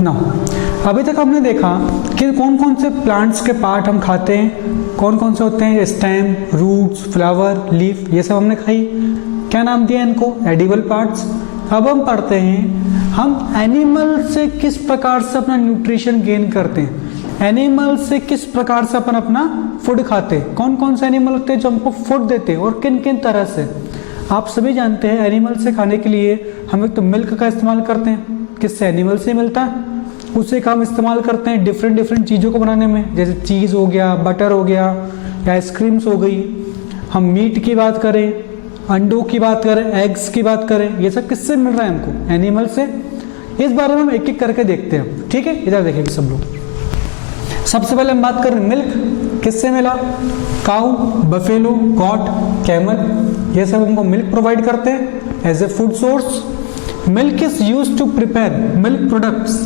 ना अभी तक हमने देखा कि कौन कौन से प्लांट्स के पार्ट हम खाते हैं, कौन कौन से होते हैं, स्टेम, रूट्स, फ्लावर, लीफ, ये सब हमने खाई। क्या नाम दिया इनको? Edible parts. अब हम पढ़ते हैं हम एनिमल से किस प्रकार से अपना न्यूट्रिशन गेन करते हैं, एनिमल से किस प्रकार से अपन अपना फूड खाते हैं, कौन कौन से एनिमल होते हैं जो हमको फूड देते हैं और किन किन तरह से। आप सभी जानते हैं एनिमल से खाने के लिए हम एक तो मिल्क का इस्तेमाल करते हैं, किससे? एनिमल से मिलता है। उसे का हम इस्तेमाल करते हैं डिफरेंट चीज़ों को बनाने में, जैसे चीज़ हो गया, बटर हो गया, या आइसक्रीम्स हो गई। हम मीट की बात करें, अंडों की बात करें, एग्स की बात करें, ये सब किससे मिल रहा है हमको? एनिमल से। इस बारे में हम एक एक करके देखते हैं, ठीक है? इधर देखेंगे सब लोग। सबसे पहले हम बात करें मिल्क, किससे मिला? काऊ, बफेलो, गॉट, कैमल, ये सब हमको मिल्क प्रोवाइड करते हैं as a food source. Milk is use to prepare milk products,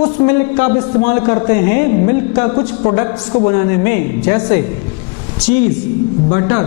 उस मिल्क का भी इस्तेमाल करते हैं मिल्क का कुछ प्रोडक्ट्स को बनाने में, जैसे चीज, बटर,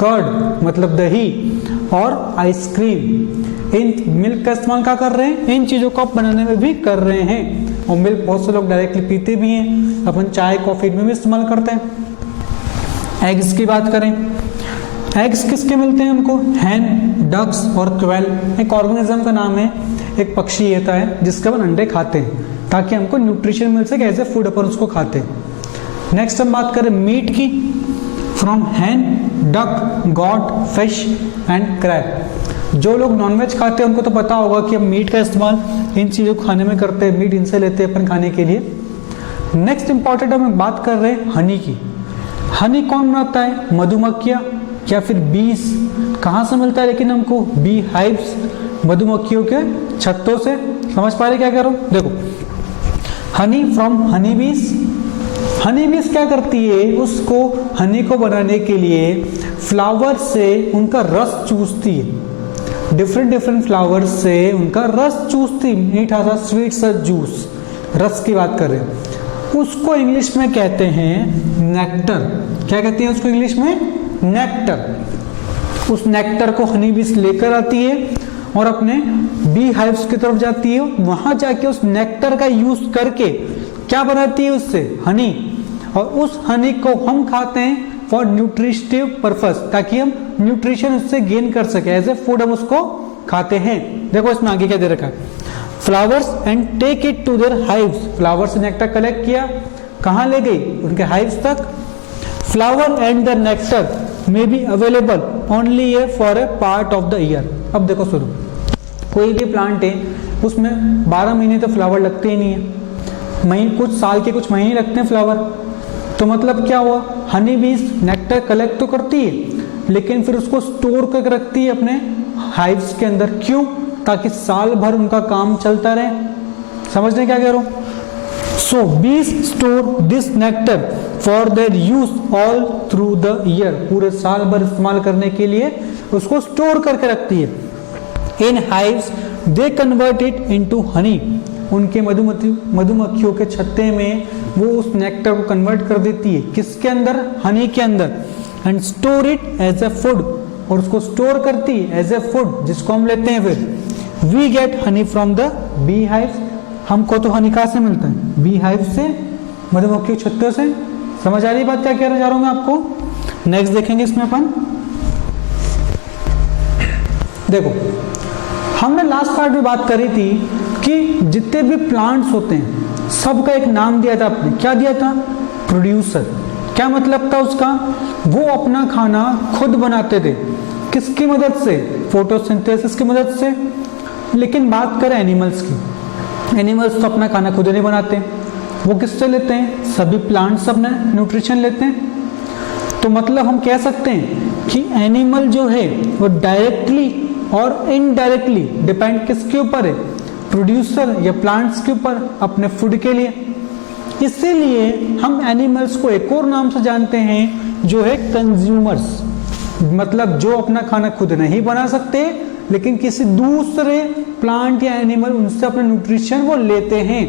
कर्ड मतलब दही और आइसक्रीम। इन मिल्क का इस्तेमाल क्या कर रहे हैं? इन चीजों को आप बनाने में भी कर रहे हैं। और मिल्क बहुत से लोग डायरेक्टली पीते भी हैं, अपन चाय कॉफी में भी इस्तेमाल करते हैं। एग्स की बात करें, एग्स किसके मिलते हैं हमको? हैन, डक्स और क्वेल, एक ऑर्गेनिज्म का नाम है, एक पक्षी होता है जिसके अपन अंडे खाते हैं ताकि हमको न्यूट्रिशन मिल सके, एज ए फूड अपन उसको खाते हैं। नेक्स्ट हम बात करें मीट की, from hen, duck, goat, fish and crab. जो लोग नॉनवेज खाते हैं उनको तो पता होगा कि हम मीट का इस्तेमाल इन चीज़ों को खाने में करते हैं, मीट इनसे लेते हैं अपन खाने के लिए। नेक्स्ट इंपॉर्टेंट हम बात कर रहे हैं हनी की। हनी कौन बनाता है? मधुमक्खियाँ या फिर बीज। कहाँ से मिलता है लेकिन हमको? बी हाइव्स, मधुमक्खियों के छत्तों से। समझ पा रहे क्या कह रहा हूँ? देखो, हनी फ्रॉम हनी बीज। हनी बीज क्या करती है? उसको हनी को बनाने के लिए फ्लावर से उनका रस चूसती है, डिफरेंट फ्लावर से उनका रस चूसती, मीठा सा स्वीट सा जूस, रस की बात करें, उसको इंग्लिश में कहते हैं नेक्टर। क्या कहते हैं उसको इंग्लिश में? नेक्टर। उस नेक्टर को हनी बीज लेकर आती है और अपने बी हाइव्स की तरफ जाती है, वहां जाके उस नेक्टर का यूज करके क्या बनाती है? उससे हनी। और उस हनी को हम खाते हैं फॉर न्यूट्रिटिव पर्पस, ताकि हम न्यूट्रिशन उससे गेन कर सके, एज ए फूड हम उसको खाते हैं। देखो इसमें आगे क्या दे रखा है? Flowers and take it to their hives. Flower से नेक्टर कलेक्ट किया, कहाँ ले गई? उनके हाइव्स तक। Flower and the nectar may be available only for a part of the year. अब देखो सुनो, कोई भी प्लांट है उसमें 12 महीने तो फ्लावर लगते ही नहीं है, कुछ साल के कुछ महीने लगते हैं फ्लावर। तो मतलब क्या हुआ? हनी बीज नेक्टर कलेक्ट तो करती है लेकिन फिर उसको स्टोर करके रखती है अपने हाइव्स के अंदर। क्यों? ताकि साल भर उनका काम चलता रहे। समझने क्या कह रहा हूँ? सो बीज store this nectar for their use all through the year. पूरे साल भर इस्तेमाल करने के लिए उसको स्टोर करके रखती है। In hives they convert it into honey. उनके मधुमक्खियों के छत्ते में वो उस नेक्टर को कन्वर्ट कर देती है, किसके अंदर? हनी के अंदर। And store it as a food, और उसको स्टोर करती है एज ए फूड, जिसको हम लेते हैं फिर। We get honey from the bee hives. हमको तो हनी कहाँ से मिलता है? बी हाइव से, मधुमक्खियों के छत्तों से। समझ आ रही बात क्या कहना चाह रहा हूँ मैं आपको? नेक्स्ट देखेंगे इसमें अपन। देखो, हमने लास्ट पार्ट में बात करी थी कि जितने भी प्लांट्स होते हैं सबका एक नाम दिया था आपने। क्या दिया था? प्रोड्यूसर। क्या मतलब था उसका? वो अपना खाना खुद बनाते थे, किसकी मदद से? फोटोसिंथेसिस की मदद से। लेकिन बात करें एनिमल्स की, एनिमल्स तो अपना खाना खुद नहीं बनाते, वो किससे लेते हैं? सभी प्लांट्स अपना न्यूट्रिशन लेते हैं। तो मतलब हम कह सकते हैं कि एनिमल जो है वो डायरेक्टली और इनडायरेक्टली डिपेंड किसके ऊपर है? प्रोड्यूसर या प्लांट्स के ऊपर, अपने फूड के लिए। इसीलिए हम एनिमल्स को एक और नाम से जानते हैं जो है कंज्यूमर्स। मतलब जो अपना खाना खुद नहीं बना सकते लेकिन किसी दूसरे प्लांट या एनिमल उनसे अपना न्यूट्रिशन वो लेते हैं।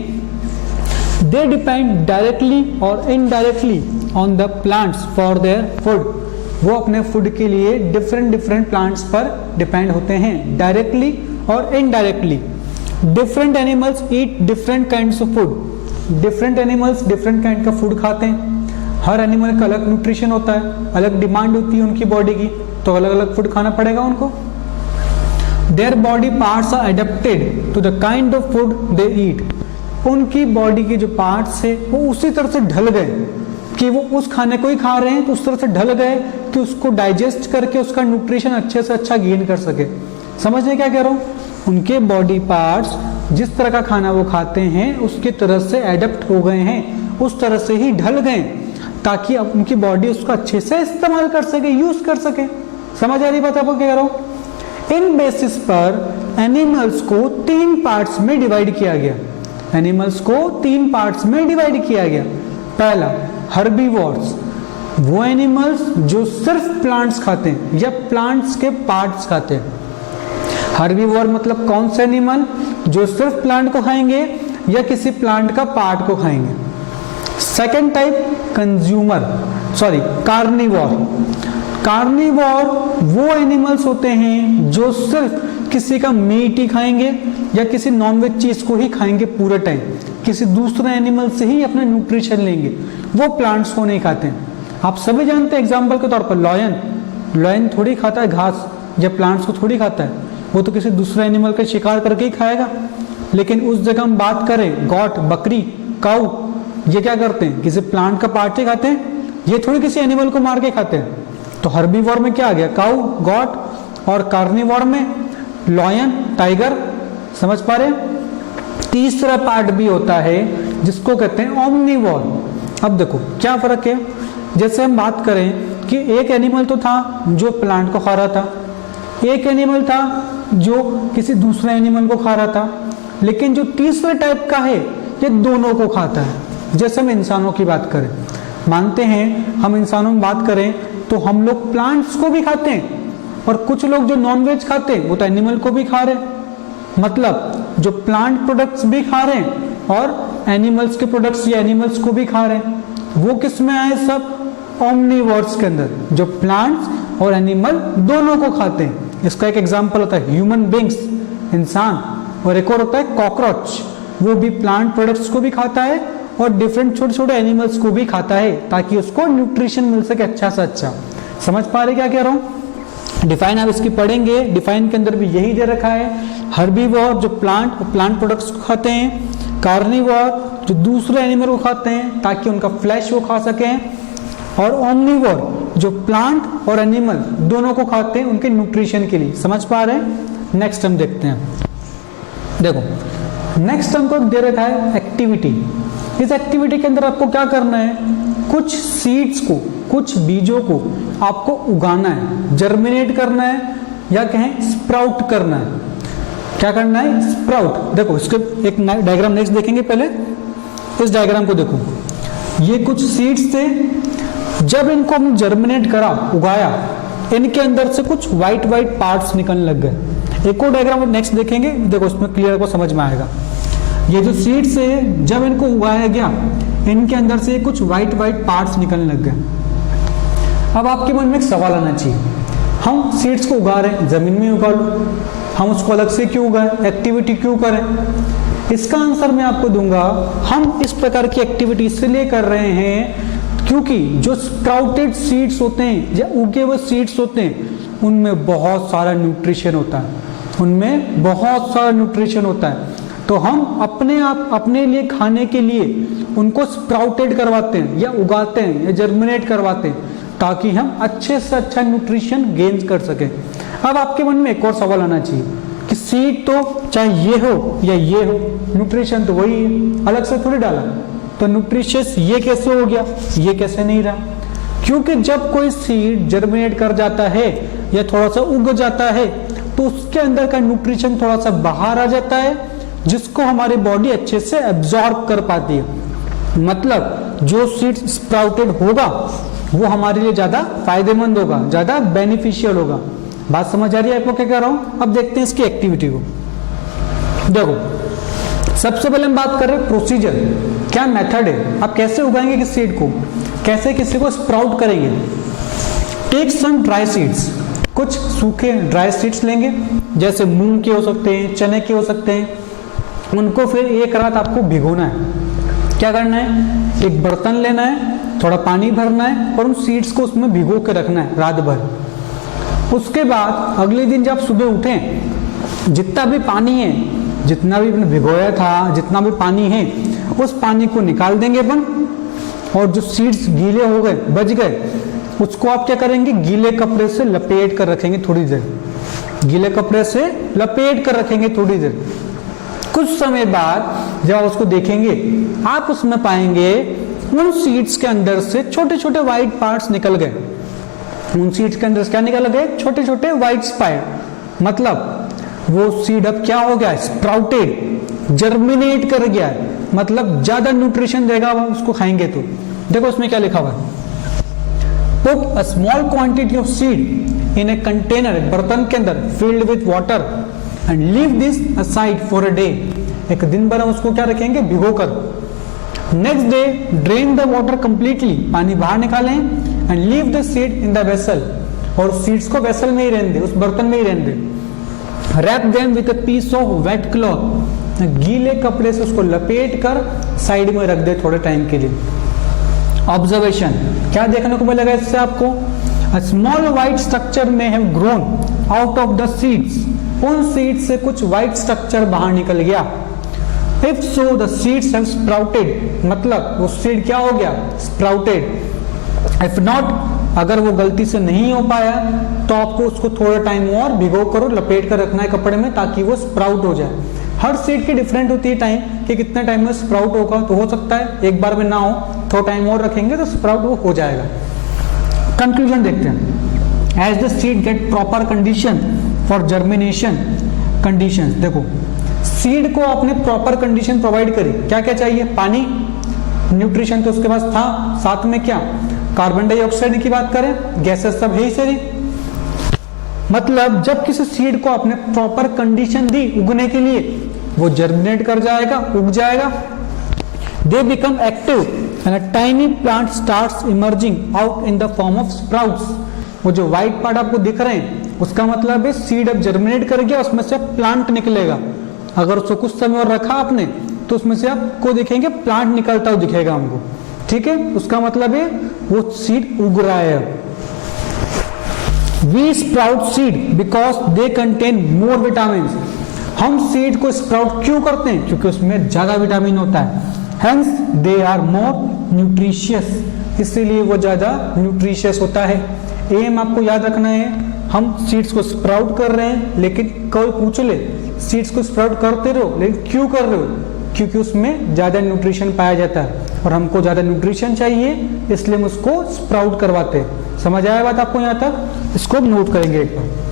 दे डिपेंड डायरेक्टली और indirectly on the plants for their food. वो अपने फूड के लिए डिफरेंट प्लांट्स पर डिपेंड होते हैं, डायरेक्टली और indirectly. Different animals eat different kinds of food, different animals different kind का फूड खाते हैं। हर एनिमल का अलग न्यूट्रिशन होता है, अलग डिमांड होती है उनकी बॉडी की, तो अलग अलग फूड खाना पड़ेगा उनको। Their body parts are adapted to the kind of food they eat, उनकी बॉडी के जो पार्ट्स है वो उसी तरह से ढल गए कि वो उस खाने को ही खा रहे हैं, तो उस तरह से ढल गए कि उसको डाइजेस्ट करके उसका न्यूट्रिशन अच्छे से अच्छा गेन कर सके। समझने क्या कह रहा हूँ, उनके बॉडी पार्ट्स जिस तरह का खाना वो खाते हैं उसकी तरह से एडप्ट हो गए हैं, उस तरह से ही ढल गए ताकि अब उनकी बॉडी उसको अच्छे से इस्तेमाल कर सके, यूज कर सके। समझ आ रही बात आपको क्या कह रहा हूँ। इन बेसिस पर एनिमल्स को 3 पार्ट्स में डिवाइड किया गया, एनिमल्स को 3 पार्ट्स में डिवाइड किया गया। पहला हर्बीवोर्स, वो एनिमल्स जो सिर्फ प्लांट्स खाते हैं या प्लांट्स के पार्ट्स खाते हैं। हर्बीवोर मतलब कौन से एनिमल जो सिर्फ प्लांट को खाएंगे या किसी प्लांट का पार्ट को खाएंगे। सेकेंड टाइप कार्निवोर, कार्निवोर वो एनिमल्स होते हैं जो सिर्फ किसी का मीट ही खाएंगे या किसी नॉनवेज चीज को ही खाएंगे पूरे टाइम, किसी दूसरे एनिमल से ही अपना न्यूट्रिशन लेंगे, वो प्लांट्स को नहीं खाते हैं। आप सभी जानते हैं एग्जाम्पल के तौर पर लॉयन थोड़ी खाता है घास या प्लांट्स को थोड़ी खाता है, वो तो किसी दूसरे एनिमल का शिकार करके ही खाएगा। लेकिन उस जगह हम बात करें गॉट, बकरी, काऊ, ये क्या करते हैं, किसी प्लांट का पार्ट ही खाते हैं, ये थोड़ी किसी एनिमल को मार के खाते हैं। तो हर्बीवोर में क्या आ गया, काऊ, गॉट, और कार्निवोर में लॉयन, टाइगर। समझ पा रहे हैं। तीसरा पार्ट भी होता है जिसको कहते हैं ओमनीवोर। अब देखो क्या फर्क है, जैसे हम बात करें कि एक एनिमल तो था जो प्लांट को खा रहा था, एक एनिमल था जो किसी दूसरे एनिमल को खा रहा था, लेकिन जो तीसरे टाइप का है ये दोनों को खाता है। जैसे हम इंसानों की बात करें, मानते हैं हम इंसानों में बात करें तो हम लोग प्लांट्स को भी खाते हैं, और कुछ लोग जो नॉनवेज खाते हैं वो तो एनिमल को भी खा रहे हैं। मतलब जो प्लांट प्रोडक्ट्स भी खा रहे हैं और एनिमल्स के प्रोडक्ट्स या एनिमल्स को भी खा रहे हैं, वो किस में आए, सब ओमनीवोर्स के अंदर, जो प्लांट्स और एनिमल दोनों को खाते हैं। इसका एक एग्जांपल होता है ह्यूमन बींग्स, इंसान, और एक और होता है कॉकरोच, वो भी प्लांट प्रोडक्ट्स को भी खाता है और डिफरेंट छोटे छोटे एनिमल्स को भी खाता है ताकि उसको न्यूट्रिशन मिल सके अच्छा से अच्छा। समझ पा रहे क्या कह रहा हूँ। डिफाइन आप इसकी पढ़ेंगे, डिफाइन के अंदर भी यही दे रखा है। हर्बीवोर जो प्लांट प्रोडक्ट्स को खाते हैं, कार्निवोर जो दूसरे एनिमल को खाते हैं ताकि उनका फ्लैश वो खा सकें, और ओमनीवोर जो प्लांट और एनिमल दोनों को खाते हैं उनके न्यूट्रिशन के लिए। समझ पा रहे हैं। नेक्स्ट हम देखते हैं। देखो नेक्स्ट हमको दे रखा है एक्टिविटी। इस एक्टिविटी के अंदर आपको क्या करना है, कुछ सीड्स को, कुछ बीजों को आपको उगाना है, जर्मिनेट करना है, या कहें स्प्राउट करना है। क्या करना है, स्प्राउट। देखो इसके एक डायग्राम नेक्स्ट देखेंगे, पहले इस डायग्राम को देखो। ये कुछ सीड्स थे, जब इनको हमने जर्मिनेट करा, उगाया, इनके अंदर से कुछ व्हाइट व्हाइट पार्ट्स निकलने लग गए। एक और डायग्राम नेक्स्ट देखेंगे, देखो उसमें क्लियर को समझ में आएगा। ये जो सीड्स है जब इनको उगाया गया, इनके अंदर से कुछ व्हाइट व्हाइट पार्ट्स निकलने लग गए। अब आपके मन में एक सवाल आना चाहिए, हम सीड्स को उगा रहे हैं, जमीन में उगा लो, हम उसको अलग से क्यों उगाएं, एक्टिविटी क्यों करें। इसका आंसर मैं आपको दूंगा, हम इस प्रकार की एक्टिविटी इसलिए कर रहे हैं क्योंकि जो स्प्राउटेड सीड्स होते हैं या उगे हुए सीड्स होते हैं उनमें बहुत सारा न्यूट्रिशन होता है, उनमें बहुत सारा न्यूट्रिशन होता है। तो हम अपने लिए खाने के लिए उनको स्प्राउटेड करवाते हैं या उगाते हैं या जर्मिनेट करवाते हैं ताकि हम अच्छे से अच्छा न्यूट्रिशन गेन कर सकें। अब आपके मन में एक और सवाल आना चाहिए कि सीड तो चाहे ये हो या ये हो, न्यूट्रिशन तो वही है, अलग से थोड़ी डाला, तो न्यूट्रिशियस ये कैसे हो गया, ये कैसे नहीं रहा। क्योंकि जब कोई सीड जर्मिनेट कर जाता है या थोड़ा सा उग जाता है तो उसके अंदर का न्यूट्रिशन थोड़ा सा बाहर आ जाता है, जिसको हमारी बॉडी अच्छे से एब्जॉर्ब कर पाती है। मतलब जो सीड स्प्राउटेड होगा वो हमारे लिए ज्यादा फायदेमंद होगा, ज्यादा बेनिफिशियल होगा। बात समझ आ रही है आपको क्या कह रहा हूं। अब देखते हैं इसकी एक्टिविटी को। देखो सबसे पहले हम बात कर रहे हैं प्रोसीजर, क्या मेथड है, आप कैसे उगाएंगे किस सीड को, कैसे किसी को स्प्राउट करेंगे। टेक सम ड्राई सीड्स, कुछ सूखे ड्राई सीड्स लेंगे, जैसे मूंग के हो सकते हैं, चने के हो सकते हैं, उनको फिर एक रात आपको भिगोना है। क्या करना है, एक बर्तन लेना है, थोड़ा पानी भरना है और उन सीड्स को उसमें भिगो के रखना है रात भर। उसके बाद अगले दिन जब सुबह उठें, जितना भी पानी है, जितना भी भिगोया था, जितना भी पानी है, उस पानी को निकाल देंगे अपन, और जो सीड्स गीले हो गए, बच गए, उसको आप क्या करेंगे, गीले कपड़े से लपेट कर रखेंगे थोड़ी देर। गीले कपड़े से लपेट कर रखेंगे थोड़ी देर। कुछ समय बाद जब उसको देखेंगे, आप उसमें पाएंगे उन सीड्स के अंदर से छोटे छोटे व्हाइट पार्ट्स निकल गए। उन सीड्स के अंदर से क्या निकल गए, छोटे छोटे व्हाइट स्पाइट। मतलब वो सीड अब क्या हो गया, स्प्राउटेड, जर्मिनेट कर गया, मतलब ज्यादा न्यूट्रिशन देगा वो उसको खाएंगे तो। देखो उसमें क्या लिखा हुआ है, put a small quantity of seed in a container, बर्तन के अंदर, filled with water and leave this aside for a day. एक दिन भर हम उसको क्या रखेंगे, भिगो कर। Next day drain the water completely, पानी बाहर निकालें, and leave the seed in the vessel, और सीड्स को वेसल में ही रहने दे, उस बर्तन में ही रहने दे। Wrap them with a piece of weight cloth, गीले कपड़े से उसको लपेट कर साइड में रख दे थोड़े टाइम के लिए। ऑब्जर्वेशन, क्या देखने को मिलेगा इससे आपको, अ स्मॉल व्हाइट स्ट्रक्चर में have grown out of the seeds, उन सीड्स से कुछ व्हाइट स्ट्रक्चर बाहर निकल गया। If so the seeds have sprouted, मतलब वो सीड क्या हो गया, स्प्राउटेड। इफ नॉट, अगर वो गलती से नहीं हो पाया तो आपको उसको थोड़ा टाइम और भिगो करो, लपेट कर रखना है कपड़े में, ताकि वो स्प्राउट हो जाए। हर सीड की डिफरेंट होती है टाइम, कि कितने टाइम में स्प्राउट होगा, तो हो सकता है एक बार में ना हो, थोड़ा टाइम और रखेंगे तो स्प्राउट वो हो जाएगा। कंक्लूजन देखते हैं, as the seed get proper condition for germination conditions. देखो सीड को आपने प्रॉपर कंडीशन प्रोवाइड करी, क्या क्या चाहिए, पानी, न्यूट्रिशन तो उसके पास था, साथ में क्या, कार्बन डाइऑक्साइड की बात करें, गैसेस सब है ही सही। मतलब जब किसी सीड को आपने प्रॉपर कंडीशन दी उगने के लिए, वो जर्मिनेट कर जाएगा, उग जाएगा। They become active and a tiny plant starts emerging out in the form of sprouts. वो जो व्हाइट पार्ट आपको दिख रहे हैं, उसका मतलब है सीड अब जर्मिनेट कर गया, उसमें से प्लांट निकलेगा। अगर उसको कुछ समय और रखा आपने तो उसमें से आपको देखेंगे प्लांट निकलता हुआ दिखेगा हमको, ठीक है। उसका मतलब है वो सीड उग रहा है। We sprout seed because they contain more vitamin. हम सीड को स्प्राउट क्यों करते हैं, क्योंकि उसमें ज्यादा विटामिन होता है। Hence they are more nutritious, इसीलिए वो ज्यादा न्यूट्रिशियस होता है। एम आपको याद रखना है, हम सीड्स को स्प्राउट कर रहे हैं, लेकिन कोई पूछ ले सीड्स को स्प्राउट करते रहो, लेकिन क्यों कर रहे हो, क्योंकि उसमें ज्यादा न्यूट्रिशन पाया जाता है और हमको ज्यादा न्यूट्रिशन चाहिए, इसलिए हम उसको स्प्राउट करवाते हैं। समझ आया बात आपको यहाँ तक, इसको नोट करेंगे एक बार।